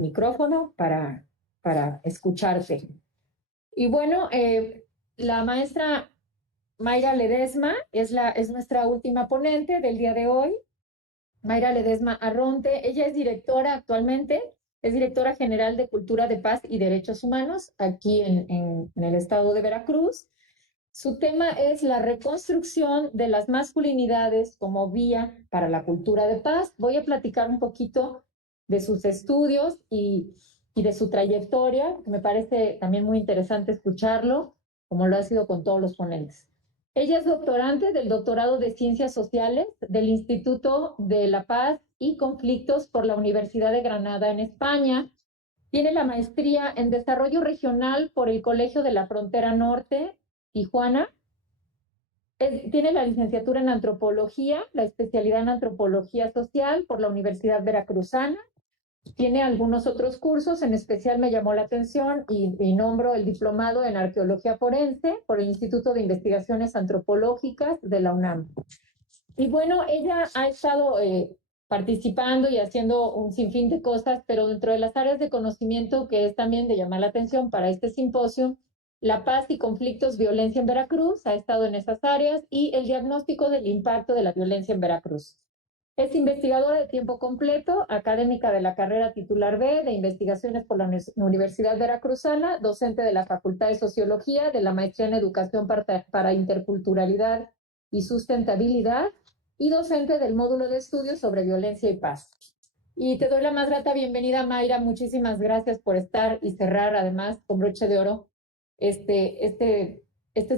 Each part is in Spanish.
micrófono para escucharte. Y bueno, la maestra Mayra Ledesma es nuestra última ponente del día de hoy. Mayra Ledesma Arronte, ella es directora actualmente, es directora general de Cultura de Paz y Derechos Humanos aquí en el estado de Veracruz. Su tema es la reconstrucción de las masculinidades como vía para la cultura de paz. Voy a platicar un poquito de sus estudios y de su trayectoria, que me parece también muy interesante escucharlo, como lo ha sido con todos los ponentes. Ella es doctorante del doctorado de Ciencias Sociales del Instituto de la Paz y Conflictos por la Universidad de Granada en España. Tiene la maestría en Desarrollo Regional por el Colegio de la Frontera Norte, Tijuana. Tiene la licenciatura en Antropología, la especialidad en Antropología Social por la Universidad Veracruzana. Tiene algunos otros cursos, en especial me llamó la atención y nombro el diplomado en Arqueología Forense por el Instituto de Investigaciones Antropológicas de la UNAM. Y bueno, ella ha estado participando y haciendo un sinfín de cosas, pero dentro de las áreas de conocimiento que es también de llamar la atención para este simposio, la paz y conflictos, violencia en Veracruz, ha estado en esas áreas, y el diagnóstico del impacto de la violencia en Veracruz. Es investigadora de tiempo completo, académica de la carrera titular B de investigaciones por la Universidad Veracruzana, docente de la Facultad de Sociología, de la maestría en Educación para Interculturalidad y Sustentabilidad, y docente del módulo de estudios sobre violencia y paz. Y te doy la más grata bienvenida, Mayra. Muchísimas gracias por estar y cerrar, además, con broche de oro, este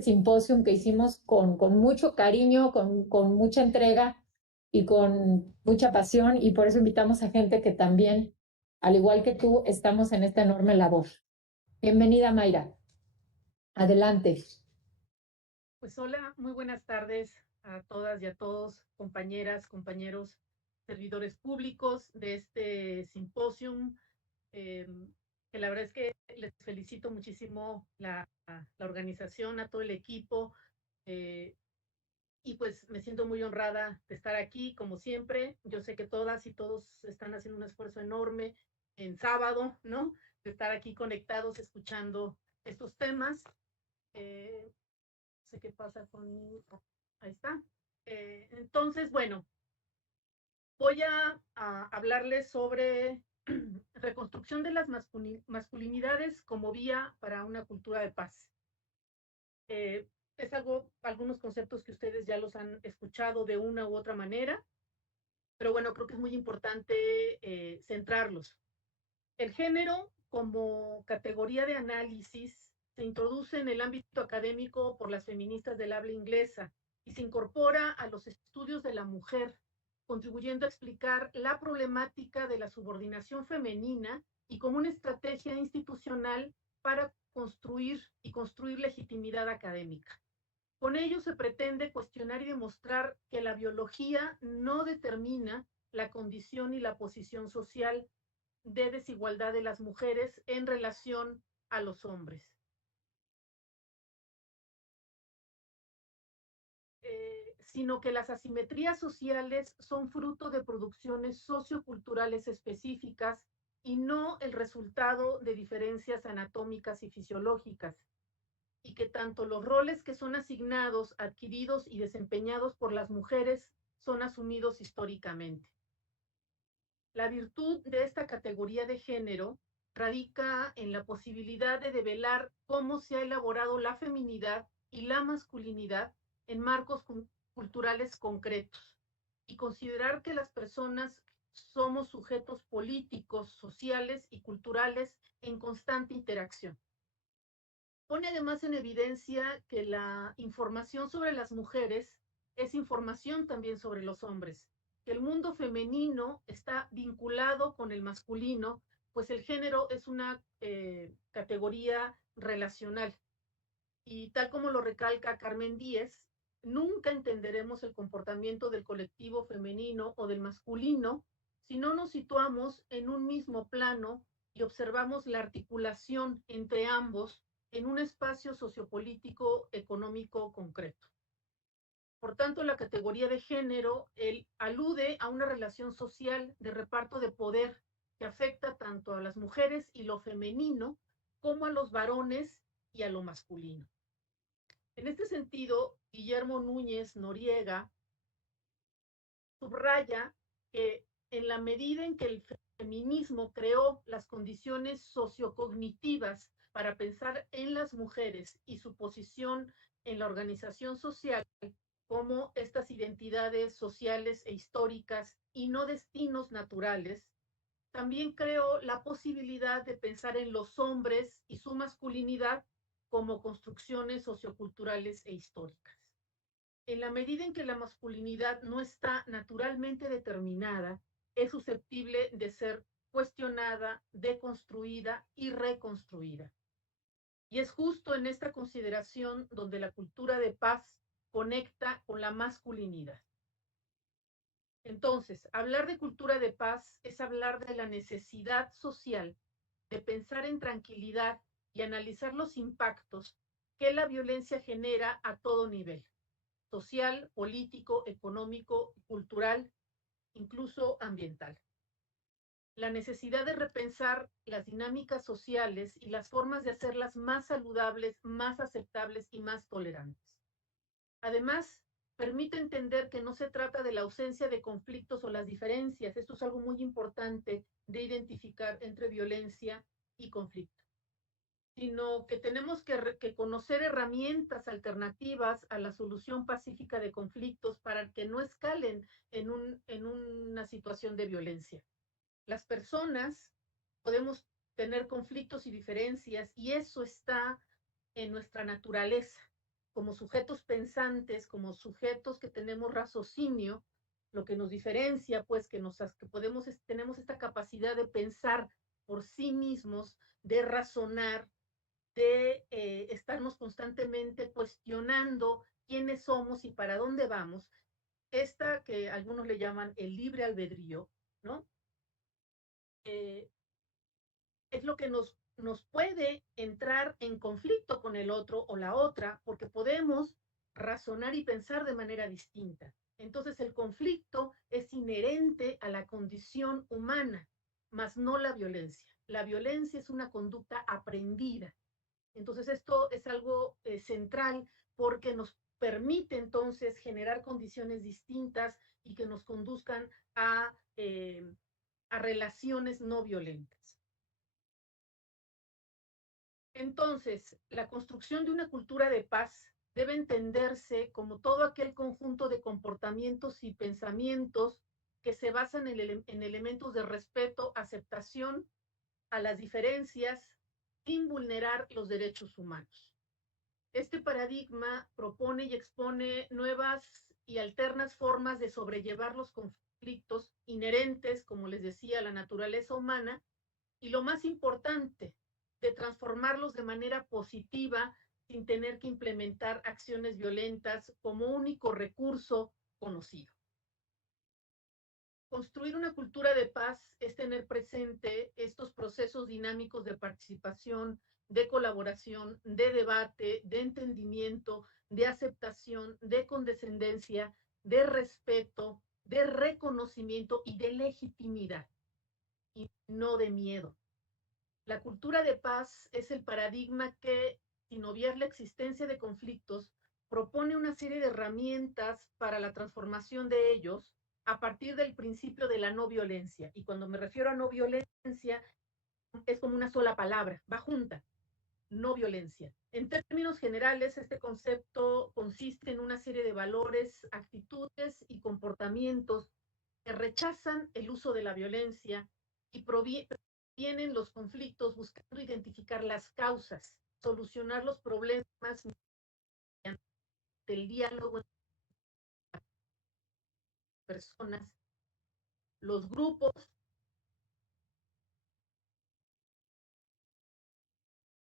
simposio que hicimos con mucho cariño, con mucha entrega y con mucha pasión, y por eso invitamos a gente que también, al igual que tú, estamos en esta enorme labor. Bienvenida, Mayra. Adelante. Pues hola, muy buenas tardes a todas y a todos, compañeras, compañeros, servidores públicos de este simposium, que la verdad es que les felicito muchísimo la organización, a todo el equipo, y pues me siento muy honrada de estar aquí, como siempre. Yo sé que todas y todos están haciendo un esfuerzo enorme en sábado, ¿no? De estar aquí conectados, escuchando estos temas. Sé qué pasa con... Ahí está. Entonces, bueno, voy a hablarles sobre reconstrucción de las masculinidades como vía para una cultura de paz. Es algunos conceptos que ustedes ya los han escuchado de una u otra manera, pero bueno, creo que es muy importante centrarlos. El género como categoría de análisis se introduce en el ámbito académico por las feministas del habla inglesa y se incorpora a los estudios de la mujer, contribuyendo a explicar la problemática de la subordinación femenina y como una estrategia institucional para construir legitimidad académica. Con ello se pretende cuestionar y demostrar que la biología no determina la condición y la posición social de desigualdad de las mujeres en relación a los hombres. Sino que las asimetrías sociales son fruto de producciones socioculturales específicas y no el resultado de diferencias anatómicas y fisiológicas, y que tanto los roles que son asignados, adquiridos y desempeñados por las mujeres son asumidos históricamente. La virtud de esta categoría de género radica en la posibilidad de develar cómo se ha elaborado la feminidad y la masculinidad en marcos culturales concretos, y considerar que las personas somos sujetos políticos, sociales y culturales en constante interacción. Pone además en evidencia que la información sobre las mujeres es información también sobre los hombres, que el mundo femenino está vinculado con el masculino, pues el género es una categoría relacional. Y tal como lo recalca Carmen Díez, nunca entenderemos el comportamiento del colectivo femenino o del masculino si no nos situamos en un mismo plano y observamos la articulación entre ambos en un espacio sociopolítico económico concreto. Por tanto, la categoría de género alude a una relación social de reparto de poder que afecta tanto a las mujeres y lo femenino como a los varones y a lo masculino. En este sentido, Guillermo Núñez Noriega subraya que en la medida en que el feminismo creó las condiciones sociocognitivas para pensar en las mujeres y su posición en la organización social como estas identidades sociales e históricas y no destinos naturales, también creó la posibilidad de pensar en los hombres y su masculinidad como construcciones socioculturales e históricas. En la medida en que la masculinidad no está naturalmente determinada, es susceptible de ser cuestionada, deconstruida y reconstruida. Y es justo en esta consideración donde la cultura de paz conecta con la masculinidad. Entonces, hablar de cultura de paz es hablar de la necesidad social de pensar en tranquilidad y analizar los impactos que la violencia genera a todo nivel: social, político, económico, cultural, incluso ambiental. La necesidad de repensar las dinámicas sociales y las formas de hacerlas más saludables, más aceptables y más tolerantes. Además, permite entender que no se trata de la ausencia de conflictos o las diferencias. Esto es algo muy importante de identificar entre violencia y conflicto, sino que tenemos que conocer herramientas alternativas a la solución pacífica de conflictos para que no escalen en una situación de violencia. Las personas podemos tener conflictos y diferencias y eso está en nuestra naturaleza. Como sujetos pensantes, como sujetos que tenemos raciocinio, lo que nos diferencia, pues, tenemos esta capacidad de pensar por sí mismos, de razonar, de estarnos constantemente cuestionando quiénes somos y para dónde vamos, esta que algunos le llaman el libre albedrío, ¿no? Eh, es lo que nos puede entrar en conflicto con el otro o la otra, porque podemos razonar y pensar de manera distinta. Entonces el conflicto es inherente a la condición humana, más no la violencia. La violencia es una conducta aprendida. Entonces esto es algo central porque nos permite entonces generar condiciones distintas y que nos conduzcan a relaciones no violentas. Entonces, la construcción de una cultura de paz debe entenderse como todo aquel conjunto de comportamientos y pensamientos que se basan en elementos de respeto, aceptación a las diferencias, sin vulnerar los derechos humanos. Este paradigma propone y expone nuevas y alternas formas de sobrellevar los conflictos inherentes, como les decía, a la naturaleza humana, y lo más importante, de transformarlos de manera positiva sin tener que implementar acciones violentas como único recurso conocido. Construir una cultura de paz es tener presente estos procesos dinámicos de participación, de colaboración, de debate, de entendimiento, de aceptación, de condescendencia, de respeto, de reconocimiento y de legitimidad, y no de miedo. La cultura de paz es el paradigma que, sin obviar la existencia de conflictos, propone una serie de herramientas para la transformación de ellos a partir del principio de la no violencia. Y cuando me refiero a no violencia, es como una sola palabra, va junta, no violencia. En términos generales, este concepto consiste en una serie de valores, actitudes y comportamientos que rechazan el uso de la violencia y previenen los conflictos buscando identificar las causas, solucionar los problemas mediante el diálogo entre personas, los grupos.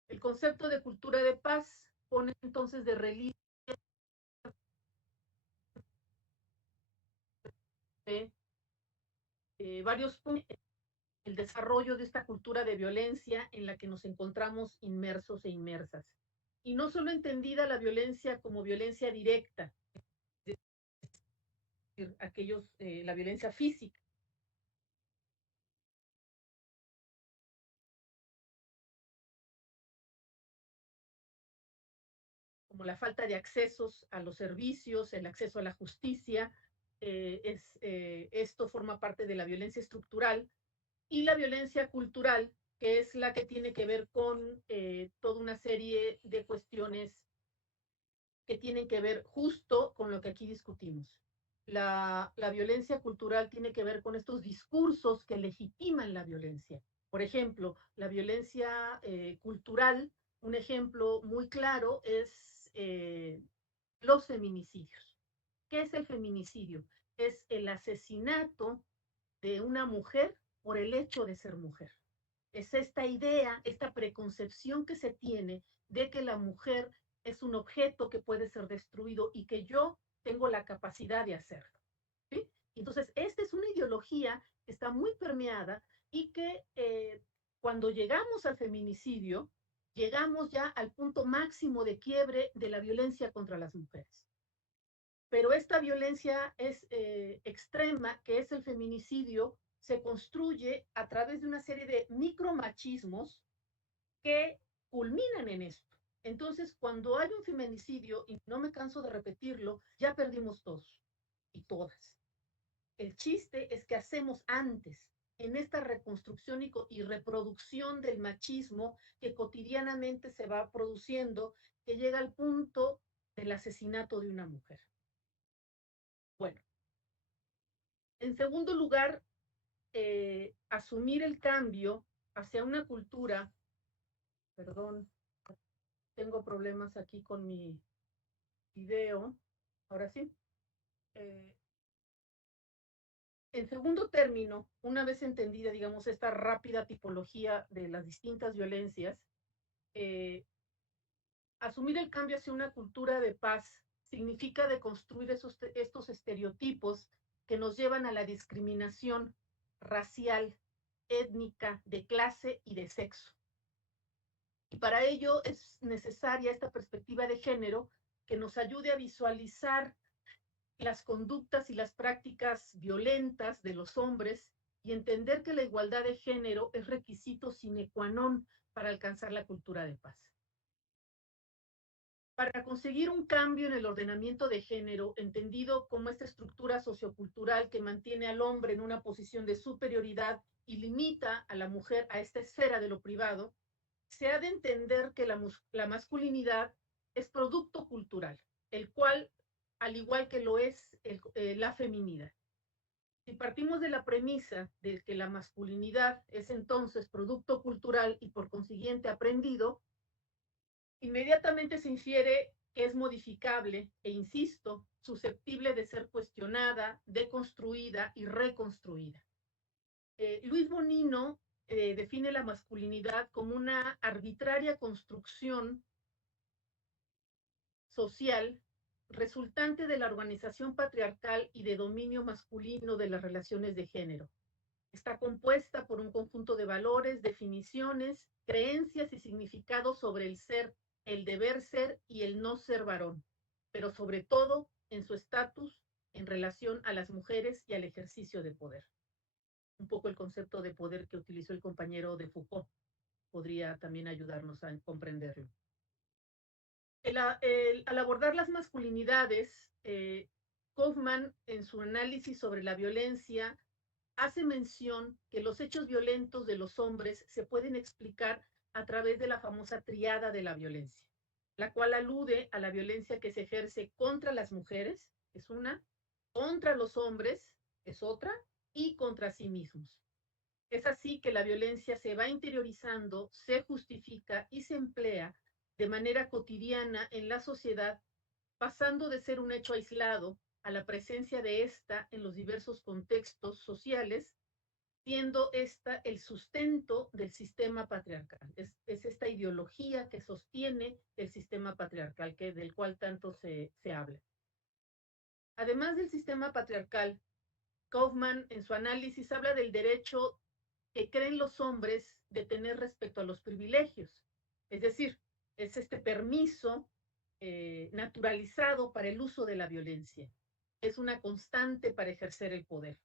El concepto de cultura de paz pone entonces de relieve varios puntos el desarrollo de esta cultura de violencia en la que nos encontramos inmersos e inmersas. Y no solo entendida la violencia como violencia directa, es decir, la violencia física, como la falta de accesos a los servicios, el acceso a la justicia. Esto forma parte de la violencia estructural, y la violencia cultural, que es la que tiene que ver con toda una serie de cuestiones que tienen que ver justo con lo que aquí discutimos. La violencia cultural tiene que ver con estos discursos que legitiman la violencia. Por ejemplo, la violencia cultural, un ejemplo muy claro es los feminicidios. ¿Qué es el feminicidio? Es el asesinato de una mujer por el hecho de ser mujer. Es esta idea, esta preconcepción que se tiene de que la mujer es un objeto que puede ser destruido y que yo tengo la capacidad de hacerlo. ¿Sí? Entonces, esta es una ideología que está muy permeada y que cuando llegamos al feminicidio, llegamos ya al punto máximo de quiebre de la violencia contra las mujeres. Pero esta violencia es extrema, que es el feminicidio, se construye a través de una serie de micromachismos que culminan en esto. Entonces, cuando hay un feminicidio, y no me canso de repetirlo, ya perdimos todos y todas. El chiste es que hacemos antes, en esta reconstrucción y reproducción del machismo que cotidianamente se va produciendo, que llega al punto del asesinato de una mujer. Bueno, en segundo lugar, asumir el cambio hacia una cultura, perdón, tengo problemas aquí con mi video, ahora sí. Eh, en segundo término, una vez entendida, digamos, esta rápida tipología de las distintas violencias, eh, asumir el cambio hacia una cultura de paz significa deconstruir estos estereotipos que nos llevan a la discriminación racial, étnica, de clase y de sexo. Y para ello es necesaria esta perspectiva de género que nos ayude a visualizar las conductas y las prácticas violentas de los hombres y entender que la igualdad de género es requisito sine qua non para alcanzar la cultura de paz. Para conseguir un cambio en el ordenamiento de género, entendido como esta estructura sociocultural que mantiene al hombre en una posición de superioridad y limita a la mujer a esta esfera de lo privado, se ha de entender que la masculinidad es producto cultural, el cual, al igual que lo es la feminidad. Si partimos de la premisa de que la masculinidad es entonces producto cultural y por consiguiente aprendido, inmediatamente se infiere que es modificable e, insisto, susceptible de ser cuestionada, deconstruida y reconstruida. Luis Bonino define la masculinidad como una arbitraria construcción social resultante de la organización patriarcal y de dominio masculino de las relaciones de género. Está compuesta por un conjunto de valores, definiciones, creencias y significados sobre el ser, el deber ser y el no ser varón, pero sobre todo en su estatus en relación a las mujeres y al ejercicio de poder. Un poco el concepto de poder que utilizó el compañero de Foucault podría también ayudarnos a comprenderlo. Al abordar las masculinidades, Kaufman, en su análisis sobre la violencia, hace mención que los hechos violentos de los hombres se pueden explicar a través de la famosa triada de la violencia, la cual alude a la violencia que se ejerce contra las mujeres, es una, contra los hombres, es otra, y contra sí mismos. Es así que la violencia se va interiorizando, se justifica y se emplea de manera cotidiana en la sociedad, pasando de ser un hecho aislado a la presencia de esta en los diversos contextos sociales, siendo esta el sustento del sistema patriarcal. Es esta ideología que sostiene el sistema patriarcal, del cual tanto se habla. Además del sistema patriarcal, Kaufman en su análisis habla del derecho que creen los hombres de tener respecto a los privilegios. Es decir, es este permiso naturalizado para el uso de la violencia. Es una constante para ejercer el poder.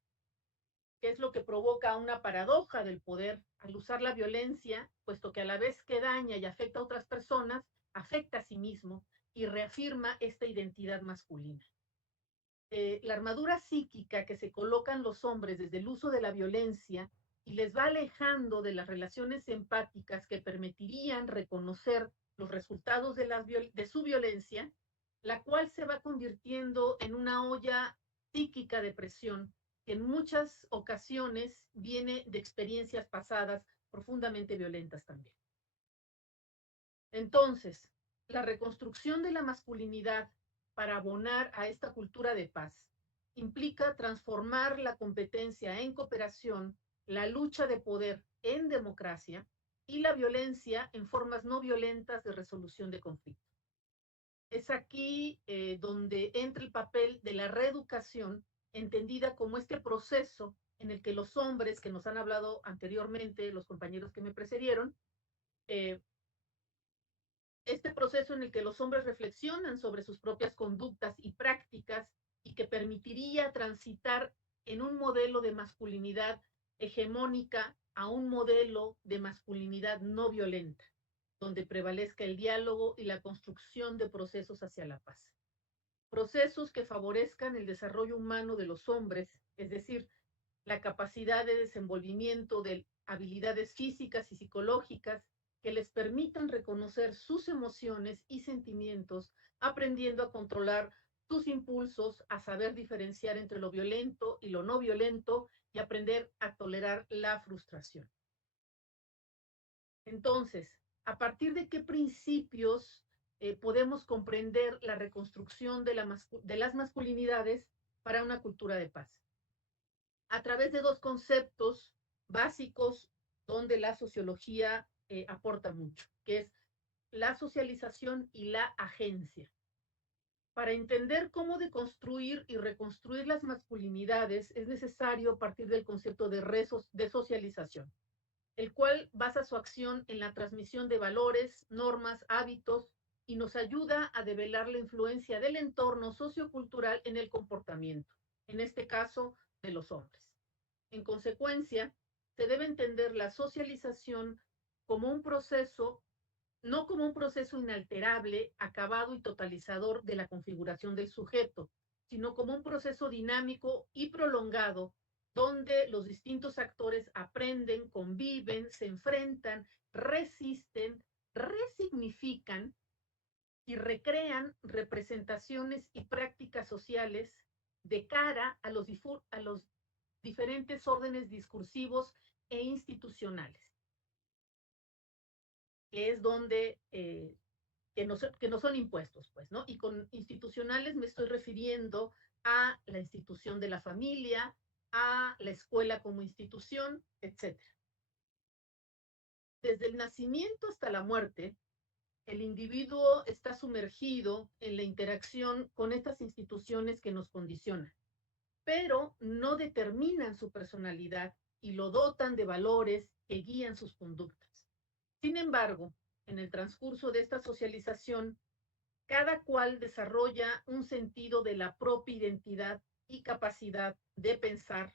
¿Qué es lo que provoca una paradoja del poder al usar la violencia, puesto que a la vez que daña y afecta a otras personas, afecta a sí mismo y reafirma esta identidad masculina. La armadura psíquica que se colocan los hombres desde el uso de la violencia y les va alejando de las relaciones empáticas que permitirían reconocer los resultados de su violencia, la cual se va convirtiendo en una olla psíquica de presión que en muchas ocasiones viene de experiencias pasadas profundamente violentas también. Entonces, la reconstrucción de la masculinidad para abonar a esta cultura de paz implica transformar la competencia en cooperación, la lucha de poder en democracia y la violencia en formas no violentas de resolución de conflictos. Es aquí donde entra el papel de la reeducación, entendida como este proceso en el que los hombres, que nos han hablado anteriormente, los compañeros que me precedieron, este proceso en el que los hombres reflexionan sobre sus propias conductas y prácticas y que permitiría transitar en un modelo de masculinidad hegemónica a un modelo de masculinidad no violenta, donde prevalezca el diálogo y la construcción de procesos hacia la paz. Procesos que favorezcan el desarrollo humano de los hombres, es decir, la capacidad de desenvolvimiento de habilidades físicas y psicológicas que les permitan reconocer sus emociones y sentimientos, aprendiendo a controlar sus impulsos, a saber diferenciar entre lo violento y lo no violento y aprender a tolerar la frustración. Entonces, ¿a partir de qué principios podemos comprender la reconstrucción de las masculinidades para una cultura de paz? A través de dos conceptos básicos donde la sociología aporta mucho, que es la socialización y la agencia. Para entender cómo deconstruir y reconstruir las masculinidades es necesario partir del concepto de socialización, el cual basa su acción en la transmisión de valores, normas, hábitos y nos ayuda a develar la influencia del entorno sociocultural en el comportamiento, en este caso de los hombres. En consecuencia, se debe entender la socialización como un proceso, no como un proceso inalterable, acabado y totalizador de la configuración del sujeto, sino como un proceso dinámico y prolongado donde los distintos actores aprenden, conviven, se enfrentan, resisten, resignifican y recrean representaciones y prácticas sociales de cara a los diferentes órdenes discursivos e institucionales, que es donde, que no son impuestos, pues, ¿no? Y con institucionales me estoy refiriendo a la institución de la familia, a la escuela como institución, etcétera. Desde el nacimiento hasta la muerte, el individuo está sumergido en la interacción con estas instituciones que nos condicionan, pero no determinan su personalidad y lo dotan de valores que guían sus conductas. Sin embargo, en el transcurso de esta socialización, cada cual desarrolla un sentido de la propia identidad y capacidad de pensar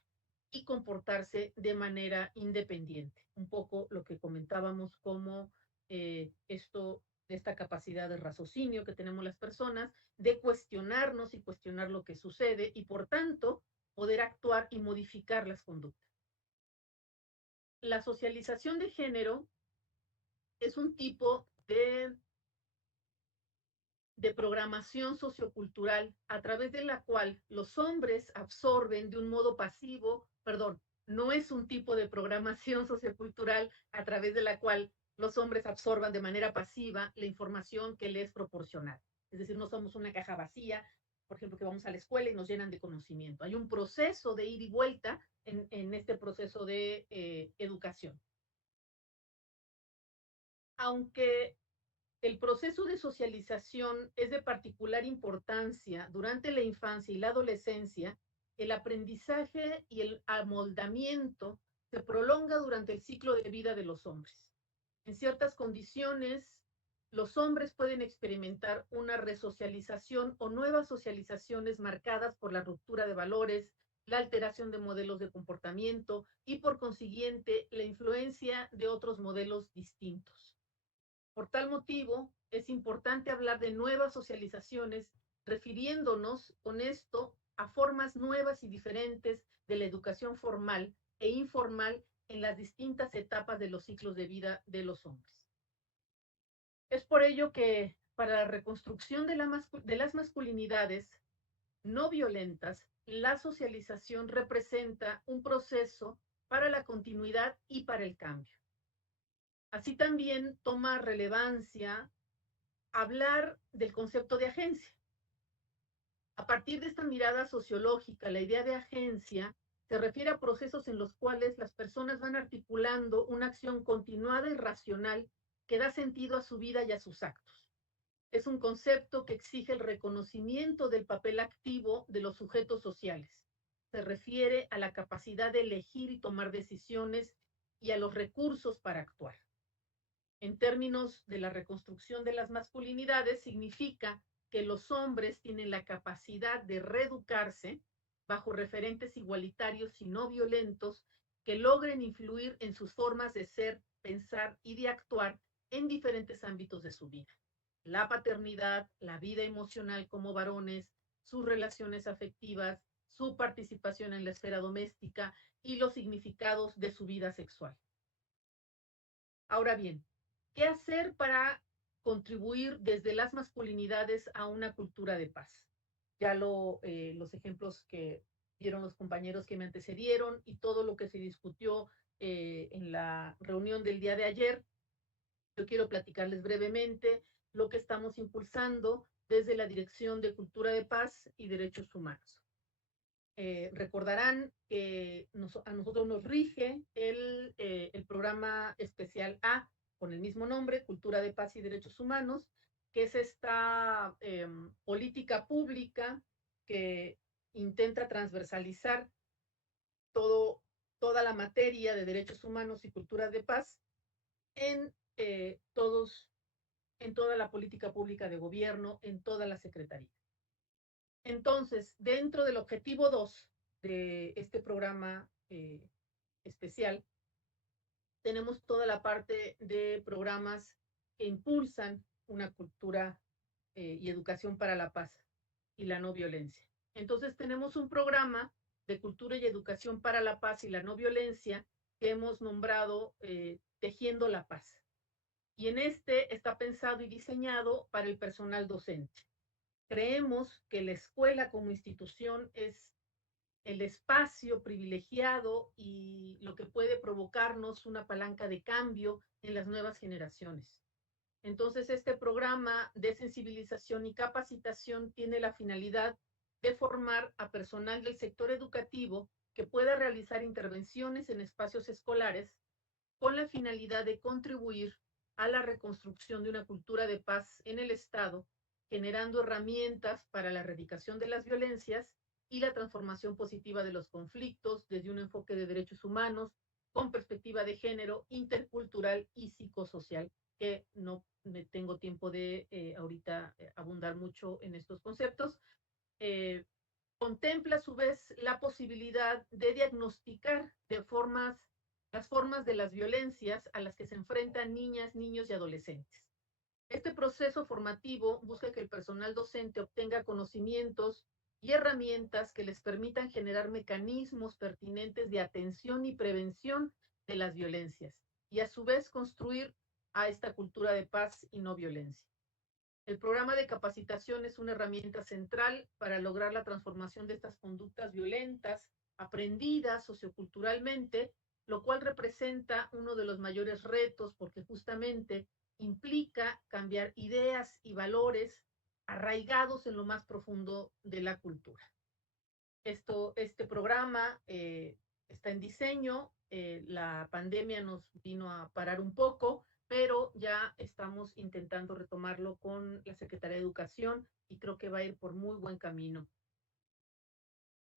y comportarse de manera independiente. Un poco lo que comentábamos como esta capacidad de raciocinio que tenemos las personas, de cuestionarnos y cuestionar lo que sucede y por tanto poder actuar y modificar las conductas. La socialización de género es un tipo de programación sociocultural a través de la cual los hombres absorben de un modo pasivo, perdón, no es un tipo de programación sociocultural a través de la cual los hombres absorban de manera pasiva la información que les es proporcionada. Es decir, no somos una caja vacía, por ejemplo, que vamos a la escuela y nos llenan de conocimiento. Hay un proceso de ida y vuelta en este proceso de educación. Aunque el proceso de socialización es de particular importancia durante la infancia y la adolescencia. El aprendizaje y el amoldamiento se prolonga durante el ciclo de vida de los hombres. En ciertas condiciones, los hombres pueden experimentar una resocialización o nuevas socializaciones marcadas por la ruptura de valores, la alteración de modelos de comportamiento y por consiguiente la influencia de otros modelos distintos. Por tal motivo, es importante hablar de nuevas socializaciones, refiriéndonos con esto a formas nuevas y diferentes de la educación formal e informal en las distintas etapas de los ciclos de vida de los hombres. Es por ello que para la reconstrucción de las masculinidades no violentas, la socialización representa un proceso para la continuidad y para el cambio. Así también toma relevancia hablar del concepto de agencia. A partir de esta mirada sociológica, la idea de agencia se refiere a procesos en los cuales las personas van articulando una acción continuada y racional que da sentido a su vida y a sus actos. Es un concepto que exige el reconocimiento del papel activo de los sujetos sociales. Se refiere a la capacidad de elegir y tomar decisiones y a los recursos para actuar. En términos de la reconstrucción de las masculinidades, significa que los hombres tienen la capacidad de reeducarse bajo referentes igualitarios y no violentos que logren influir en sus formas de ser, pensar y de actuar en diferentes ámbitos de su vida. La paternidad, la vida emocional como varones, sus relaciones afectivas, su participación en la esfera doméstica y los significados de su vida sexual. Ahora bien, ¿qué hacer para contribuir desde las masculinidades a una cultura de paz? Ya los ejemplos que dieron los compañeros que me antecedieron y todo lo que se discutió en la reunión del día de ayer, yo quiero platicarles brevemente lo que estamos impulsando desde la Dirección de Cultura de Paz y Derechos Humanos. Recordarán que a nosotros nos rige el programa especial A con el mismo nombre, Cultura de Paz y Derechos Humanos, que es esta política pública que intenta transversalizar todo, toda la materia de derechos humanos y cultura de paz en, en toda la política pública de gobierno, en toda la secretaría. Entonces, dentro del objetivo 2 de este programa especial, tenemos toda la parte de programas que impulsan una cultura y educación para la paz y la no violencia. Entonces, tenemos un programa de cultura y educación para la paz y la no violencia que hemos nombrado Tejiendo la Paz. Y en este está pensado y diseñado para el personal docente. Creemos que la escuela como institución es el espacio privilegiado y lo que puede provocarnos una palanca de cambio en las nuevas generaciones. Entonces, este programa de sensibilización y capacitación tiene la finalidad de formar a personal del sector educativo que pueda realizar intervenciones en espacios escolares con la finalidad de contribuir a la reconstrucción de una cultura de paz en el Estado, generando herramientas para la erradicación de las violencias y la transformación positiva de los conflictos desde un enfoque de derechos humanos con perspectiva de género, intercultural y psicosocial, que no me tengo tiempo de ahorita abundar mucho en estos conceptos. Contempla a su vez la posibilidad de diagnosticar las formas de las violencias a las que se enfrentan niñas, niños y adolescentes. Este proceso formativo busca que el personal docente obtenga conocimientos y herramientas que les permitan generar mecanismos pertinentes de atención y prevención de las violencias y a su vez construir a esta cultura de paz y no violencia. El programa de capacitación es una herramienta central para lograr la transformación de estas conductas violentas aprendidas socioculturalmente, lo cual representa uno de los mayores retos porque justamente implica cambiar ideas y valores arraigados en lo más profundo de la cultura. Este programa está en diseño, la pandemia nos vino a parar un poco, pero ya estamos intentando retomarlo con la Secretaría de Educación y creo que va a ir por muy buen camino.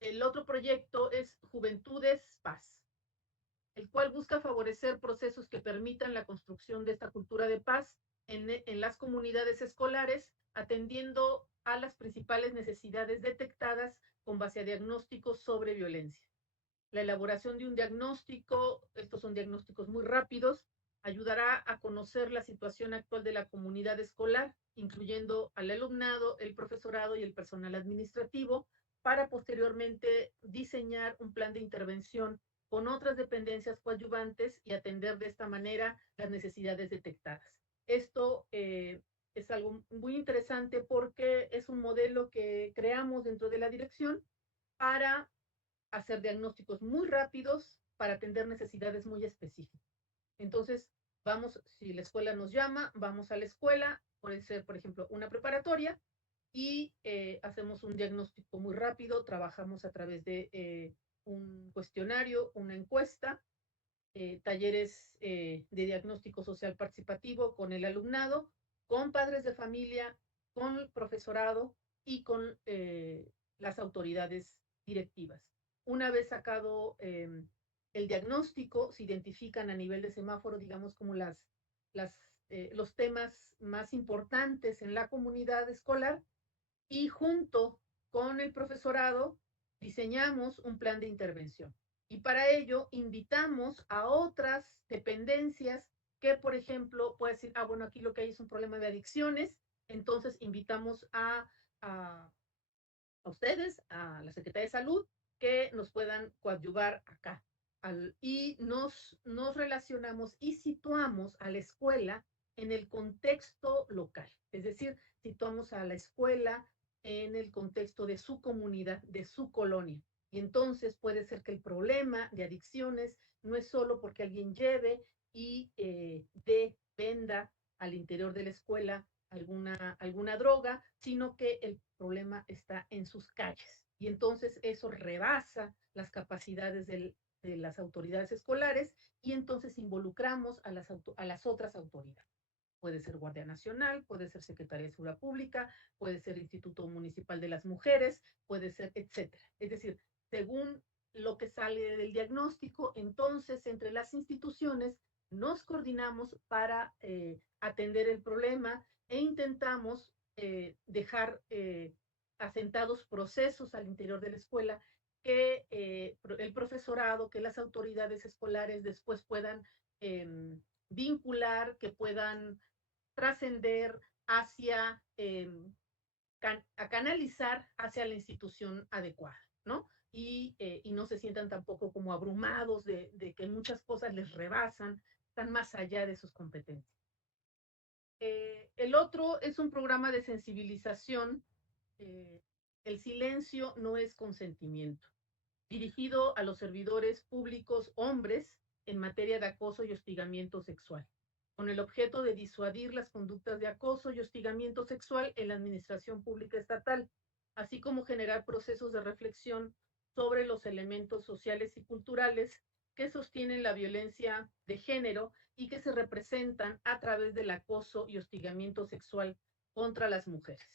El otro proyecto es Juventudes Paz, el cual busca favorecer procesos que permitan la construcción de esta cultura de paz en las comunidades escolares, atendiendo a las principales necesidades detectadas con base a diagnósticos sobre violencia. La elaboración de un diagnóstico, estos son diagnósticos muy rápidos, Ayudará a conocer la situación actual de la comunidad escolar, incluyendo al alumnado, el profesorado y el personal administrativo, para posteriormente diseñar un plan de intervención con otras dependencias coadyuvantes y atender de esta manera las necesidades detectadas. Esto es algo muy interesante porque es un modelo que creamos dentro de la dirección para hacer diagnósticos muy rápidos para atender necesidades muy específicas. Entonces, vamos, si la escuela nos llama, vamos a la escuela, puede ser, por ejemplo, una preparatoria, y hacemos un diagnóstico muy rápido, trabajamos a través de un cuestionario, una encuesta, talleres de diagnóstico social participativo con el alumnado, con padres de familia, con el profesorado y con las autoridades directivas. Una vez sacado el diagnóstico, se identifican a nivel de semáforo, digamos, como los temas más importantes en la comunidad escolar, y junto con el profesorado diseñamos un plan de intervención. Y para ello invitamos a otras dependencias que, por ejemplo, puede decir, bueno, aquí lo que hay es un problema de adicciones, entonces invitamos a ustedes, a la Secretaría de Salud, que nos puedan coadyuvar acá. Y nos relacionamos y situamos a la escuela en el contexto local, es decir, situamos a la escuela en el contexto de su comunidad, de su colonia. Y entonces puede ser que el problema de adicciones no es solo porque alguien lleve y venda al interior de la escuela alguna droga, sino que el problema está en sus calles. Y entonces eso rebasa las capacidades de las autoridades escolares y entonces involucramos a las otras autoridades. Puede ser Guardia Nacional, puede ser Secretaría de Seguridad Pública, puede ser Instituto Municipal de las Mujeres, puede ser, etcétera. Es decir, según lo que sale del diagnóstico, entonces entre las instituciones nos coordinamos para atender el problema e intentamos dejar asentados procesos al interior de la escuela que el profesorado, que las autoridades escolares después puedan vincular, que puedan trascender hacia, a canalizar hacia la institución adecuada, ¿no? Y no se sientan tampoco como abrumados de que muchas cosas les rebasan, están más allá de sus competencias. El otro es un programa de sensibilización, el silencio no es consentimiento, dirigido a los servidores públicos hombres en materia de acoso y hostigamiento sexual, con el objeto de disuadir las conductas de acoso y hostigamiento sexual en la administración pública estatal, así como generar procesos de reflexión sobre los elementos sociales y culturales que sostienen la violencia de género y que se representan a través del acoso y hostigamiento sexual contra las mujeres.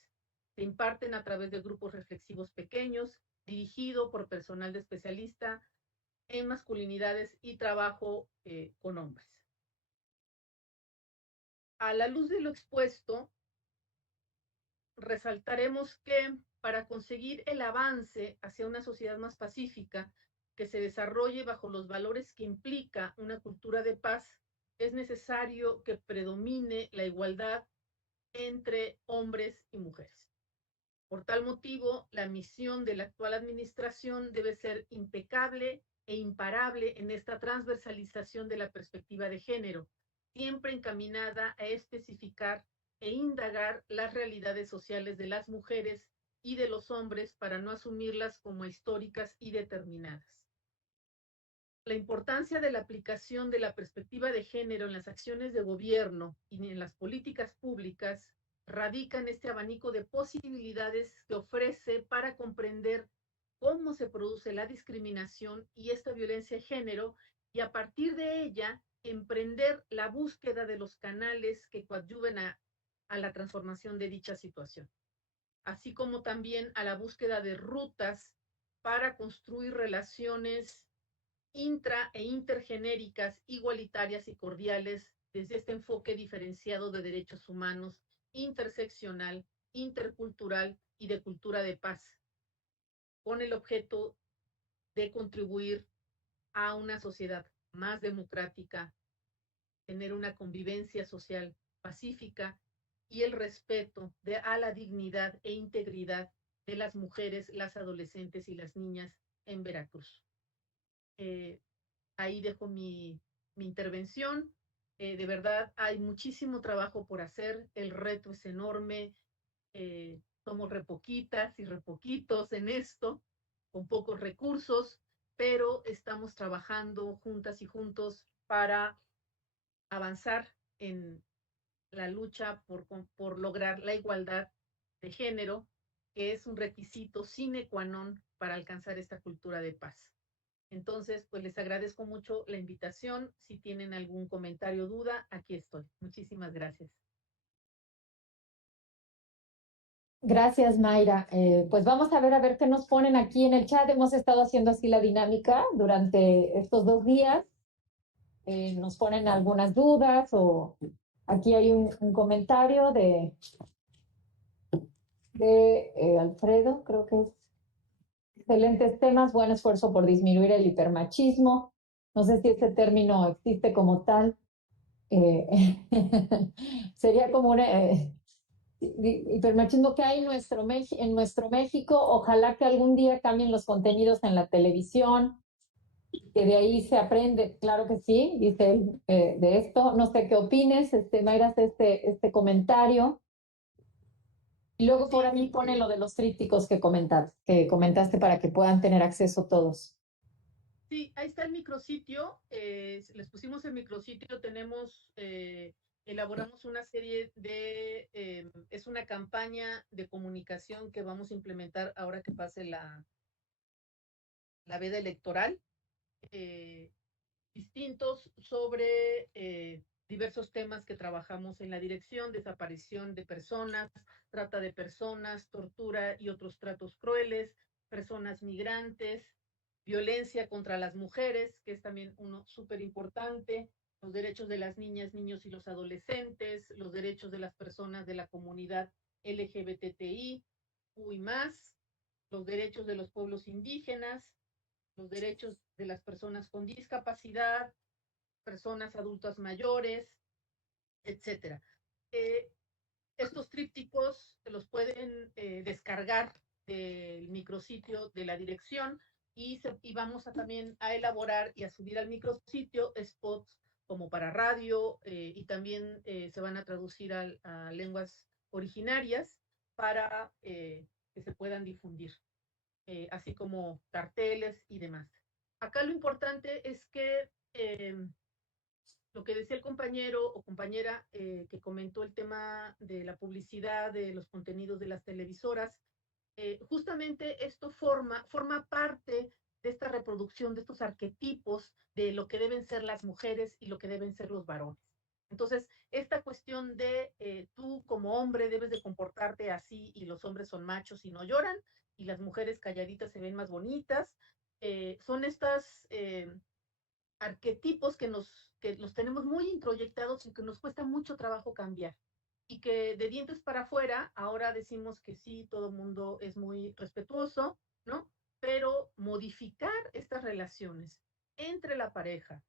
Se imparten a través de grupos reflexivos pequeños, dirigido por personal de especialista en masculinidades y trabajo con hombres. A la luz de lo expuesto, resaltaremos que para conseguir el avance hacia una sociedad más pacífica, que se desarrolle bajo los valores que implica una cultura de paz, es necesario que predomine la igualdad entre hombres y mujeres. Por tal motivo, la misión de la actual administración debe ser impecable e imparable en esta transversalización de la perspectiva de género, siempre encaminada a especificar e indagar las realidades sociales de las mujeres y de los hombres para no asumirlas como históricas y determinadas. La importancia de la aplicación de la perspectiva de género en las acciones de gobierno y en las políticas públicas radica en este abanico de posibilidades que ofrece para comprender cómo se produce la discriminación y esta violencia de género y a partir de ella emprender la búsqueda de los canales que coadyuven a la transformación de dicha situación, así como también a la búsqueda de rutas para construir relaciones intra e intergenéricas, igualitarias y cordiales desde este enfoque diferenciado de derechos humanos, interseccional, intercultural y de cultura de paz, con el objeto de contribuir a una sociedad más democrática, tener una convivencia social pacífica y el respeto a la dignidad e integridad de las mujeres, las adolescentes y las niñas en Veracruz. Ahí dejo mi intervención. De verdad, hay muchísimo trabajo por hacer, el reto es enorme, somos repoquitas y repoquitos en esto, con pocos recursos, pero estamos trabajando juntas y juntos para avanzar en la lucha por lograr la igualdad de género, que es un requisito sine qua non para alcanzar esta cultura de paz. Entonces, pues les agradezco mucho la invitación. Si tienen algún comentario o duda, aquí estoy. Muchísimas gracias. Gracias, Mayra. Pues vamos a ver qué nos ponen aquí en el chat. Hemos estado haciendo así la dinámica durante estos 2 días. Nos ponen algunas dudas o aquí hay un comentario de Alfredo, creo que es excelentes temas, buen esfuerzo por disminuir el hipermachismo. No sé si este término existe como tal. Sería como un hipermachismo que hay en nuestro México. Ojalá que algún día cambien los contenidos en la televisión, que de ahí se aprende, claro que sí, dice él, de esto. No sé qué opines, Mayra, hace este comentario. Y luego por ahí pone lo de los trípticos que comentaste para que puedan tener acceso todos. Sí, ahí está el micrositio. Les pusimos el micrositio. Elaboramos una serie es una campaña de comunicación que vamos a implementar ahora que pase la veda electoral. Eh, Distintos sobre diversos temas que trabajamos en la dirección: desaparición de personas, trata de personas, tortura y otros tratos crueles, personas migrantes, violencia contra las mujeres, que es también uno súper importante, los derechos de las niñas, niños y los adolescentes, los derechos de las personas de la comunidad LGBTI, y más, los derechos de los pueblos indígenas, los derechos de las personas con discapacidad, personas adultas mayores, etcétera. Eh, Estos trípticos se los pueden descargar del micrositio de la dirección y vamos también a elaborar y a subir al micrositio spots como para radio y también se van a traducir a lenguas originarias para que se puedan difundir, así como carteles y demás. Acá lo importante es que lo que decía el compañero o compañera que comentó el tema de la publicidad, de los contenidos de las televisoras, justamente esto forma parte de esta reproducción, de estos arquetipos de lo que deben ser las mujeres y lo que deben ser los varones. Entonces, esta cuestión de tú como hombre debes de comportarte así y los hombres son machos y no lloran y las mujeres calladitas se ven más bonitas, son estas arquetipos que los tenemos muy introyectados y que nos cuesta mucho trabajo cambiar. Y que de dientes para afuera, ahora decimos que sí, todo el mundo es muy respetuoso, ¿no? Pero modificar estas relaciones entre la pareja,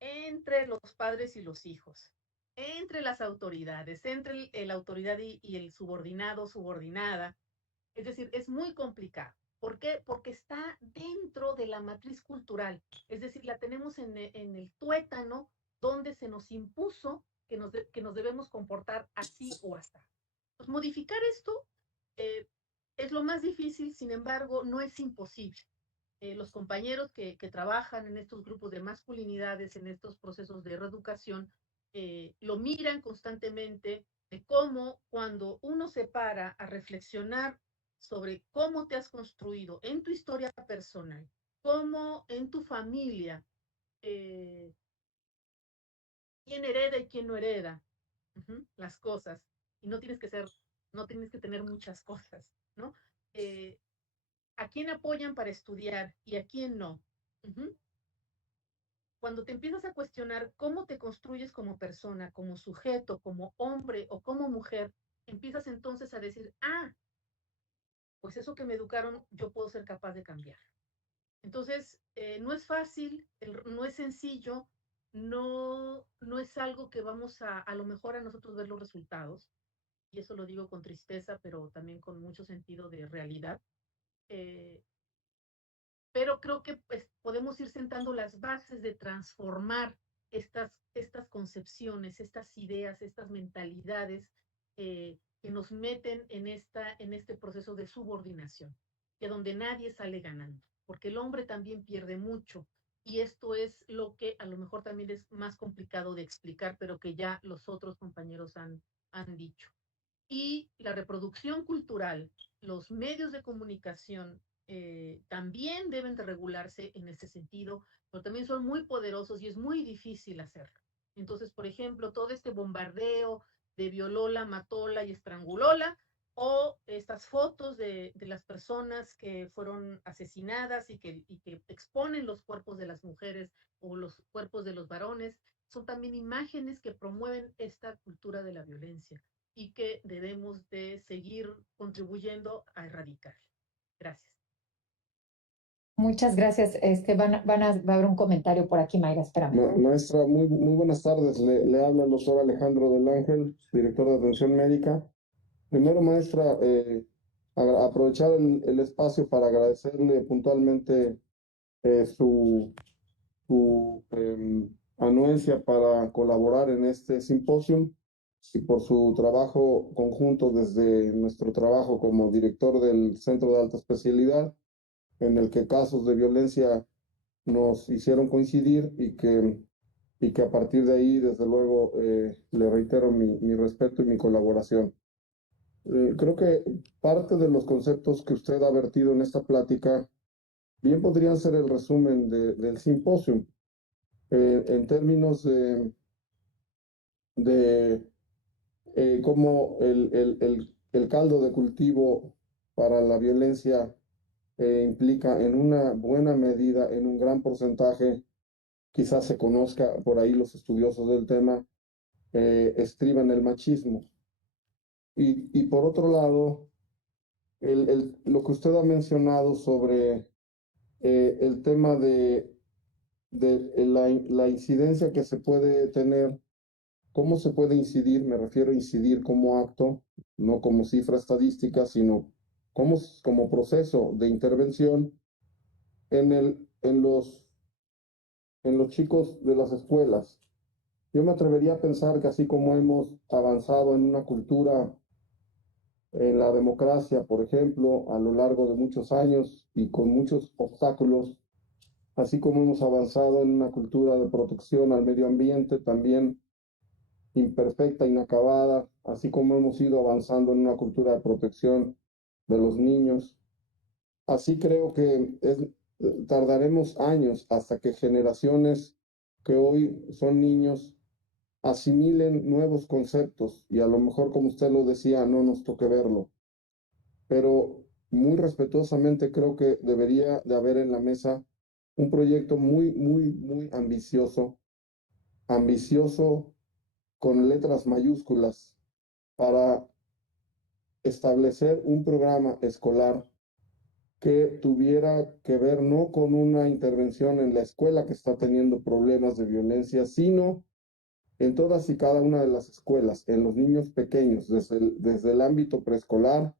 entre los padres y los hijos, entre las autoridades, entre la autoridad y el subordinado, subordinada, es decir, es muy complicado. ¿Por qué? Porque está dentro de la matriz cultural, es decir, la tenemos en el tuétano donde se nos impuso que nos debemos comportar así o hasta. Pues modificar esto eh, es lo más difícil, sin embargo, no es imposible. Los compañeros que trabajan en estos grupos de masculinidades, en estos procesos de reeducación, lo miran constantemente de cómo cuando uno se para a reflexionar sobre cómo te has construido en tu historia personal, cómo en tu familia, quién hereda y quién no hereda las cosas, y no tienes que tener muchas cosas, ¿no? Eh, ¿A quién apoyan para estudiar y a quién no? Cuando te empiezas a cuestionar cómo te construyes como persona, como sujeto, como hombre o como mujer, empiezas entonces a decir, pues eso que me educaron, yo puedo ser capaz de cambiar. Entonces, no es fácil, no es sencillo, no es algo que vamos a lo mejor a nosotros ver los resultados, y eso lo digo con tristeza, pero también con mucho sentido de realidad. Eh, pero creo que pues, podemos ir sentando las bases de transformar estas concepciones, estas ideas, estas mentalidades que nos meten en este proceso de subordinación, que donde nadie sale ganando, porque el hombre también pierde mucho. Y esto es lo que a lo mejor también es más complicado de explicar, pero que ya los otros compañeros han dicho. Y la reproducción cultural, los medios de comunicación también deben de regularse en ese sentido, pero también son muy poderosos y es muy difícil hacerlo. Entonces, por ejemplo, todo este bombardeo de violóla, matóla y estrangulóla, o estas fotos de las personas que fueron asesinadas y que exponen los cuerpos de las mujeres o los cuerpos de los varones, son también imágenes que promueven esta cultura de la violencia y que debemos de seguir contribuyendo a erradicar. Gracias. Muchas gracias. Va a haber un comentario por aquí, Mayra, espérame. Maestra, muy buenas tardes. Le habla el doctor Alejandro del Ángel, director de atención médica. Primero, maestra, aprovechar el espacio para agradecerle puntualmente su anuencia para colaborar en este simposio y por su trabajo conjunto desde nuestro trabajo como director del Centro de Alta Especialidad, en el que casos de violencia nos hicieron coincidir y que a partir de ahí, desde luego, le reitero mi respeto y mi colaboración. Creo que parte de los conceptos que usted ha vertido en esta plática bien podrían ser el resumen del simposio, en términos de cómo el caldo de cultivo para la violencia implica en una buena medida, en un gran porcentaje, quizás se conozca por ahí los estudiosos del tema, estriban el machismo. Y por otro lado, lo que usted ha mencionado sobre el tema de la incidencia que se puede tener, cómo se puede incidir, me refiero a incidir como acto, no como cifra estadística, sino como proceso de intervención en, en los chicos de las escuelas. Yo me atrevería a pensar que así como hemos avanzado en una cultura, en la democracia, por ejemplo, a lo largo de muchos años y con muchos obstáculos, así como hemos avanzado en una cultura de protección al medio ambiente, también imperfecta, inacabada, así como hemos ido avanzando en una cultura de protección de los niños. Así creo que tardaremos años hasta que generaciones que hoy son niños asimilen nuevos conceptos y a lo mejor, como usted lo decía, no nos toque verlo. Pero muy respetuosamente creo que debería de haber en la mesa un proyecto muy ambicioso, ambicioso con letras mayúsculas para establecer un programa escolar que tuviera que ver no con una intervención en la escuela que está teniendo problemas de violencia, sino en todas y cada una de las escuelas, en los niños pequeños, desde el ámbito preescolar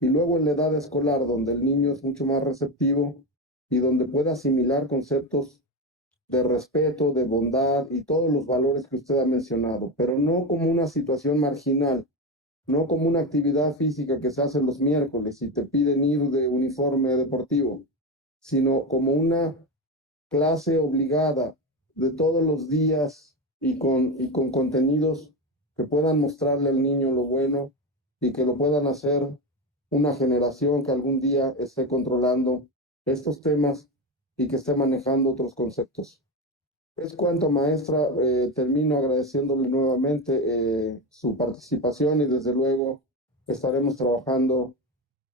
y luego en la edad escolar, donde el niño es mucho más receptivo y donde puede asimilar conceptos de respeto, de bondad y todos los valores que usted ha mencionado, pero no como una situación marginal, no como una actividad física que se hace los miércoles y te piden ir de uniforme deportivo, sino como una clase obligada de todos los días y con contenidos que puedan mostrarle al niño lo bueno y que lo puedan hacer una generación que algún día esté controlando estos temas y que esté manejando otros conceptos. Es cuanto, maestra. Termino agradeciéndole nuevamente su participación y desde luego estaremos trabajando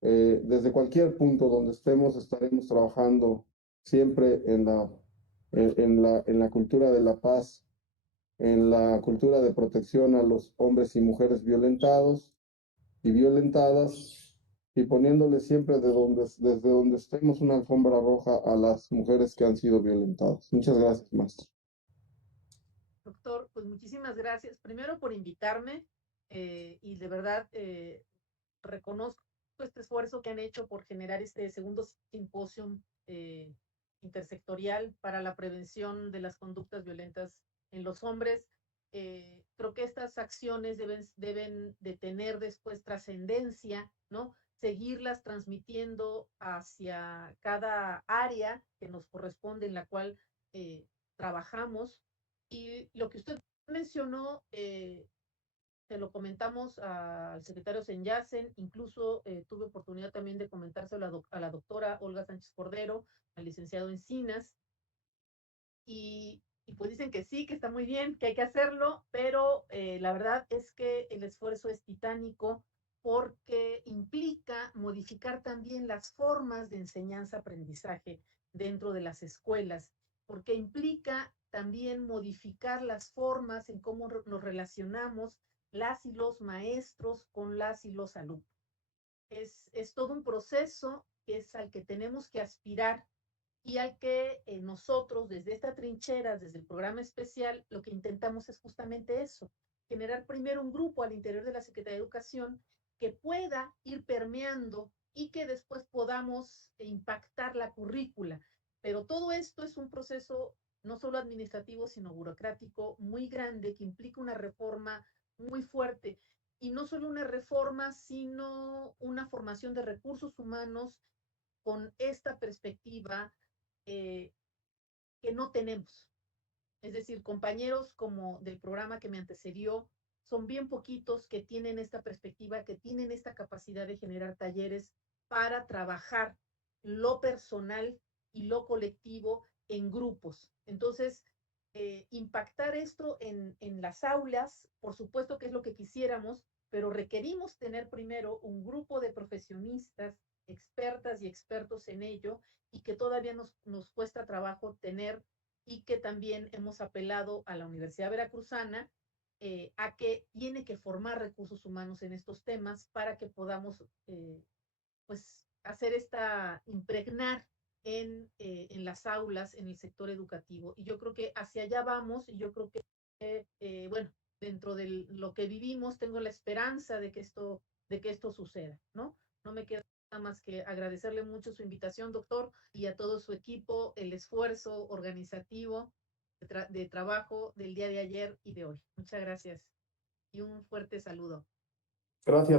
desde cualquier punto donde estemos, estaremos trabajando siempre en la cultura de la paz, en la cultura de protección a los hombres y mujeres violentados y violentadas, y poniéndole siempre desde donde estemos una alfombra roja a las mujeres que han sido violentadas. Muchas gracias, maestro. Doctor, pues muchísimas gracias. Primero por invitarme y de verdad reconozco este esfuerzo que han hecho por generar este segundo simposio intersectorial para la prevención de las conductas violentas en los hombres. Creo que estas acciones deben de tener después trascendencia, ¿no? Seguirlas transmitiendo hacia cada área que nos corresponde en la cual trabajamos. Y lo que usted mencionó, se lo comentamos al secretario Senyacen, incluso tuve oportunidad también de comentárselo a la doctora Olga Sánchez Cordero, al licenciado Encinas, y pues dicen que sí, que está muy bien, que hay que hacerlo, pero la verdad es que el esfuerzo es titánico porque implica modificar también las formas de enseñanza-aprendizaje dentro de las escuelas, porque implica también modificar las formas en cómo nos relacionamos las y los maestros con las y los alumnos. Es todo un proceso que es al que tenemos que aspirar y al que nosotros desde esta trinchera, desde el programa especial, lo que intentamos es justamente eso, generar primero un grupo al interior de la Secretaría de Educación que pueda ir permeando y que después podamos impactar la currícula. Pero todo esto es un proceso no solo administrativo, sino burocrático muy grande que implica una reforma muy fuerte. Y no solo una reforma, sino una formación de recursos humanos con esta perspectiva que no tenemos. Es decir, compañeros como del programa que me antecedió, son bien poquitos que tienen esta perspectiva, que tienen esta capacidad de generar talleres para trabajar lo personal y lo colectivo en grupos. Entonces, impactar esto en las aulas, por supuesto que es lo que quisiéramos, pero requerimos tener primero un grupo de profesionistas, expertas y expertos en ello, y que todavía nos cuesta trabajo tener y que también hemos apelado a la Universidad Veracruzana a que tiene que formar recursos humanos en estos temas para que podamos pues hacer impregnar en las aulas, en el sector educativo. Y yo creo que hacia allá vamos y yo creo que, bueno, dentro de lo que vivimos, tengo la esperanza de que esto suceda, ¿no? No me queda nada más que agradecerle mucho su invitación, doctor, y a todo su equipo, el esfuerzo organizativo de trabajo del día de ayer y de hoy. Muchas gracias y un fuerte saludo. Gracias.